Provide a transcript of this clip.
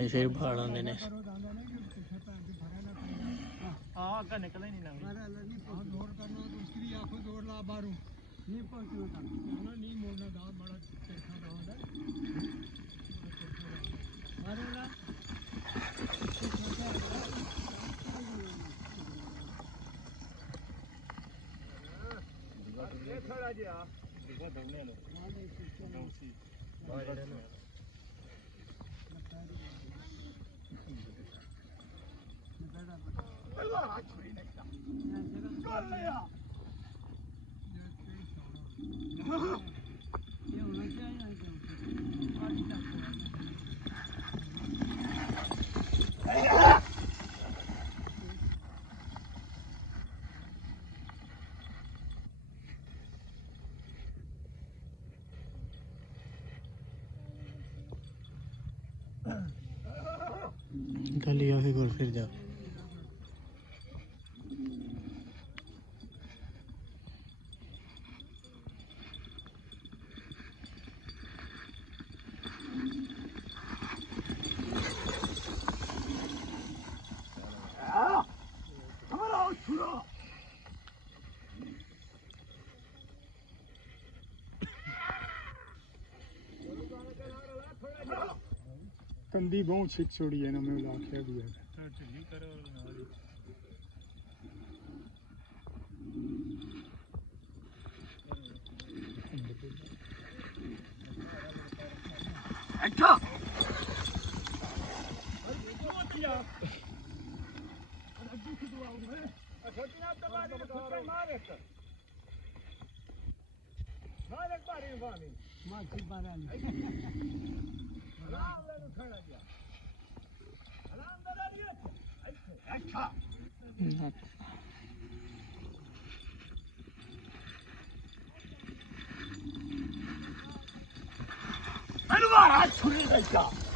ਇਹ ਫਿਰ ਬਾੜ ਆਉਂਦੇ ਨੇ ਆ ਅੱਗਾ ਨਿਕਲ ਹੀ ਨਹੀਂ ਨਾ दौड़ करना तो उसके लिए आंखों दौड़ ला बारू नहीं पहुंचना था नहीं मोड़ना दाम बड़ा तिरखा दाम है मारेगा ये थोड़ा जी आ देखो दौड़ने लो दौड़सी अल्लाह छोड़ी नहीं कर लिया ये होना चाहिए गली फिर जा कंदी बहुत छिक छोड़ी है ना मैं आख्या भी है ढिल्ली करे और बना दे अच्छा अच्छा